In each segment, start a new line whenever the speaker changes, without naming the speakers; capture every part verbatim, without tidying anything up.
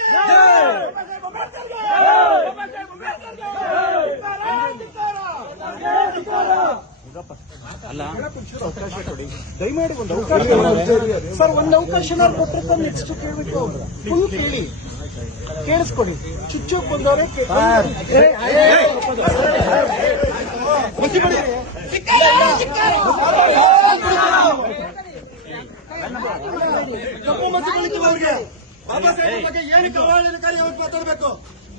ಅಲ್ಲ ಅವಕಾಶ ಕೊಡಿ ದಯಮಾಡಿ ಒಂದು ಅವಕಾಶ ಸರ್. ಒಂದು ಅವಕಾಶ ಕೊಟ್ಟರೆ ನೆಕ್ಸ್ಟ್ ಕೇಳ್ಬಿಟ್ಟು ಫುಲ್ ಕೇಳಿ ಕೇಳಿಸ್ಕೊಡಿ. ಚುಚ್ಚೋಕ್ ಬಂದವರೇ ಕಪ್ಪು ಮಚ್ಚು ಬೆಳೀತವ್ರಿಗೆ ಬಾಬಾ ಸಾಹೇಬ್ ಬಗ್ಗೆ ಏನಕ್ಕೆ ಅವಹೇಳನಕಾರಿ ಅವ್ರು ಮಾತಾಡಬೇಕು?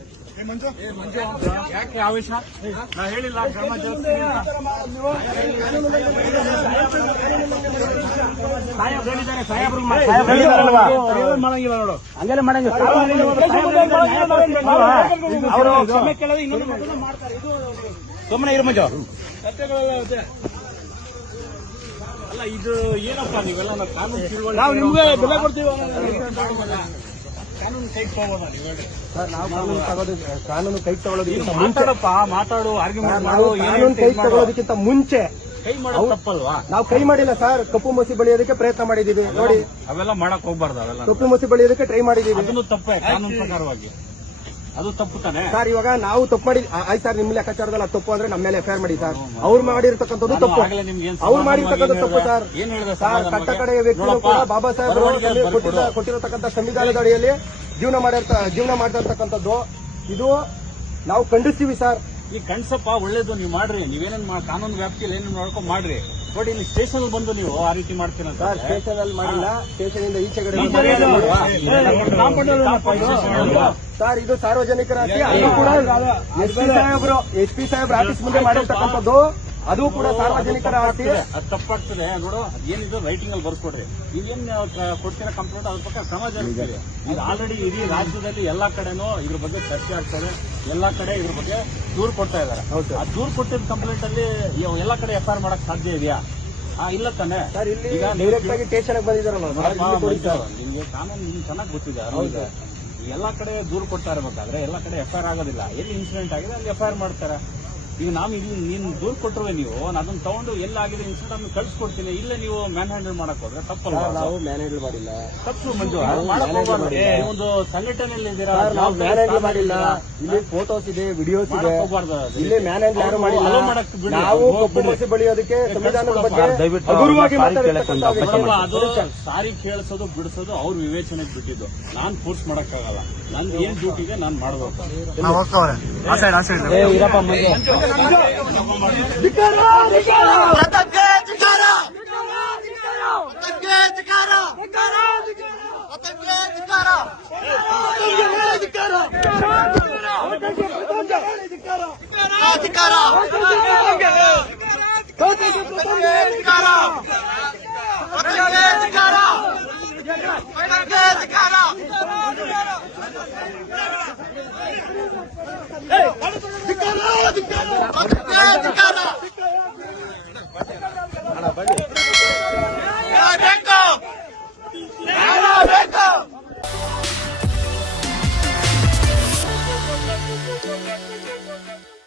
ಯಾಕೆ ಆವೇಶ? ನಾ ಹೇಳಿಲ್ಲ ಕ್ರಮ ಜರುಗಿಸ್ತೀನಿ ಅಂತ. ಸಾಹೇಬ್ ಹೇಳಿದ್ದಾರೆ, ಸಾಹೇಬ್ರು ಮಾಡಂಗಿಲ್ಲ ನೋಡು, ಹಂಗೆಲ್ಲ ಮಾಡಂಗಿಲ್ಲ. ಅವರು ಕ್ಷಮೆ ಕೇಳೋದು ಇನ್ನೊಂದು ಮಾಡ್ತಾರೆ. ಇದು ಸುಮ್ಮನೆ ಇರು ಮಂಜು. ಅಲ್ಲ ಇದು ಏನಪ್ಪ ನೀವೆಲ್ಲ ನಾವು ಕಾನೂನು ತಿಳುವಳಿಕೆ ನಾವು ನಿಮ್ಗೆ ಬೆಲೆ ಕೊಡ್ತೀವಿ. ಕಾನೂನು ಕೈ ತಗೋಬೋದ ನೀವು ಹೇಳಿ ಸರ್? ನಾವು ಕಾನೂನು ತಗೋದು ಕಾನೂನು ಕೈ ತಗೊಳ್ಳೋದಕ್ಕಿಂತ ಮಾತಾಡಪ್ಪ ಮಾತಾಡು ಆರ್ಗ್ಯುಮೆಂಟ್ ಮಾಡು. ಕಾನೂನು ಕೈ ತಗೊಳ್ಳೋದಕ್ಕಿಂತ ಮುಂಚೆ ಕೈ ಮಾಡೋದು ತಪ್ಪಲ್ವಾ? ನಾವು ಕೈ ಮಾಡಿಲ್ಲ ಸರ್. ಕಪ್ಪು ಮಸಿ ಬಳಿಯೋದಕ್ಕೆ ಪ್ರಯತ್ನ ಮಾಡಿದೀವಿ ನೋಡಿ. ಅವೆಲ್ಲ ಮಾಡಕ್ ಹೋಗ್ಬಾರ್ದು. ಅವೆಲ್ಲ ಕಪ್ಪು ಮಸಿ ಬಳಿಯೋದಕ್ಕೆ ಟ್ರೈ ಮಾಡಿದೀವಿ. ಅದನ್ನು ತಪ್ಪೇ ಕಾನೂನು ಪ್ರಕಾರವಾಗಿ. ಅದು ತಪ್ಪು ತಾನೆ ಸರ್. ಇವಾಗ ನಾವು ತಪ್ಪು ಮಾಡಿ ಆಯ್ತು ಸರ್. ನಿಮ್ಮ ಲೆಕ್ಕಾಚಾರದಲ್ಲಿ ಅದು ತಪ್ಪು ಅಂದ್ರೆ ನಮ್ಮ ಮೇಲೆ ಎಫ್ಐಆರ್ ಮಾಡಿ ಸರ್. ಅವ್ರು ಮಾಡಿರ್ತಕ್ಕಂಥದ್ದು ತಪ್ಪು. ಅವ್ರು ಮಾಡಿರ್ತಕ್ಕಂಥದ್ದು ತಪ್ಪು ಸರ್. ಏನ್ ಹೇಳಿದೆ ಸರ್? ಕಟ್ಟ ಕಡೆಯ ವ್ಯಕ್ತಿಗಳು ಕೂಡ ಬಾಬಾ ಸಾಹೇಬ್ ಕೊಟ್ಟಿರತಕ್ಕಂಥ ಸಂವಿಧಾನದ ಅಡಿಯಲ್ಲಿ ಜೀವನ ಮಾಡಿರ್ತ ಜೀವನ ಮಾಡಿರ್ತಕ್ಕಂಥದ್ದು ಇದು ನಾವು ಖಂಡಿಸ್ತೀವಿ ಸರ್. ಈ ಕಣ್ಸಪ್ಪ ಒಳ್ಳೇದು ನೀವು ಮಾಡ್ರಿ. ನೀವೇನೇನ್ ಕಾನೂನು ವ್ಯಾಪ್ತಿಯಲ್ಲಿ ಏನೇನು ನೋಡ್ಕೊಂಡು ಮಾಡ್ರಿ. ನೋಡಿ ಇಲ್ಲಿ ಸ್ಟೇಷನ್ ಬಂದು ನೀವು ಆ ರೀತಿ ಮಾಡ್ತೀರ ಸರ್. ಸ್ಟೇಷನ್ ಅಲ್ಲಿ ಮಾಡಿಲ್ಲ. ಸ್ಟೇಷನ್ ಇಂದ ಈಚೆಗಡೆ ಸರ್. ಇದು ಸಾರ್ವಜನಿಕರ ಆಸ್ತಿ. ಅದು ಕೂಡ ಎಸ್ ಪಿ ಸಾಹೇಬ್ರು ಎಸ್ ಪಿ ಸಾಹೇಬ್ರ ಆಫೀಸ್ ಮುಂದೆ ಮಾಡಿರ್ತಕ್ಕಂಥದ್ದು. ಅದು ಕೂಡ ಸಾರ್ವಜನಿಕರ ಆಸ್ತಿ. ಅದು ತಪ್ಪಾಗ್ತದೆ ನೋಡು. ಏನಿದೆ ರೈಟಿಂಗ್ ಅಲ್ಲಿ ಬರ್ಕೊಡ್ರಿ. ನೀವೇನ್ ಕೊಡ್ತೀರಾ ಕಂಪ್ಲೇಂಟ್ ಅದ್ರ ಪಕ್ಕ ಕ್ರಮ ಜರುಗಿಸ್ತೀವಿ. ಇದು ಆಲ್ರೆಡಿ ಇಡೀ ರಾಜ್ಯದಲ್ಲಿ ಎಲ್ಲಾ ಕಡೆನೂ ಇದ್ರ ಬಗ್ಗೆ ಚರ್ಚೆ ಆಗ್ತದೆ. ಎಲ್ಲಾ ಕಡೆ ಇದ್ರ ಬಗ್ಗೆ ದೂರು ಕೊಡ್ತಾ ಇದಾರೆ. ಆ ದೂರು ಕೊಟ್ಟಿದ್ದ ಕಂಪ್ಲೇಂಟ್ ಅಲ್ಲಿ ಎಲ್ಲಾ ಕಡೆ ಎಫ್ಐಆರ್ ಮಾಡಕ್ ಸಾಧ್ಯ ಇದೆಯಾ? ಇಲ್ಲ ತಾನೆ ಸರ್. ಇಲ್ಲಿ ಈಗ ಡೈರೆಕ್ಟ್ ಆಗಿ ಸ್ಟೇಷನ್ ಬಂದಿದ್ದಾರಲ್ಲ ನಿಮ್ಗೆ ಕಾನೂನು ನಿಮ್ಗೆ ಚೆನ್ನಾಗಿ ಗೊತ್ತಿದೆ. ಎಲ್ಲಾ ಕಡೆ ದೂರು ಕೊಡ್ತಾ ಇರಬೇಕಾದ್ರೆ ಎಲ್ಲಾ ಕಡೆ ಎಫ್ಐಆರ್ ಆಗೋದಿಲ್ಲ. ಎಲ್ಲಿ ಇನ್ಸಿಡೆಂಟ್ ಆಗಿದೆ ಅಲ್ಲಿ ಎಫ್ಐಆರ್ ಮಾಡ್ತಾರೆ. ಈಗ ನಾವು ಇಲ್ಲಿ ನೀನು ದೂರು ಕೊಟ್ಟರುವೆ ನೀವು ಅದನ್ನ ತಗೊಂಡು ಎಲ್ಲಾಗಿದೆ ಇನ್ಸಿಡೆಂಟ್ ಅನ್ನು ಕಳ್ಸಿಕೊಡ್ತೀನಿ. ಇಲ್ಲೇ ನೀವು ಮ್ಯಾನ್ ಹ್ಯಾಂಡಲ್ ಮಾಡಕ್ ಹೋದ್ರೆ ತಪ್ಪಲ್ಲ. ನಾವು ಮ್ಯಾನ್ ಹ್ಯಾಂಡಲ್ ಮಾಡಿಲ್ಲ. ತಪ್ಪು ಮಂಜು. ಒಂದು ಸಂಘಟನೆಯಲ್ಲಿ ಇದ್ದೀರಾ. ನಾವು ಮ್ಯಾನ್ ಹ್ಯಾಂಡಲ್ ಮಾಡಿಲ್ಲ. ಇಲ್ಲಿ ಫೋಟೋಸ್ ಇದೆ, ವಿಡಿಯೋಸ್ ಇದೆ. ಇಲ್ಲಿ ಮ್ಯಾನ್ ಹ್ಯಾಂಡಲ್ ಯಾರು ಮಾಡಿಲ್ಲ. ನಾವು ಕಪ್ಪು ಮಸಿ ಬಳಿಯೋದಕ್ಕೆ ಸಂವಿಧಾನದ ಬಗ್ಗೆ ಹಗುರವಾಗಿ ಅದು ಸಾರಿ ಕೇಳಿಸೋದು ಬಿಡಿಸೋದು ಅವ್ರ ವಿವೇಚನೆಗೆ ಬಿಟ್ಟಿದ್ದು. ನಾನ್ ಫೋರ್ಸ್ ಮಾಡಕ್ಕಾಗಲ್ಲ. ನನ್ ಏನ್ ಡ್ಯೂಟಿ ಇದೆ ನಾನ್ ಮಾಡ್ಬೇಕು.
Hey!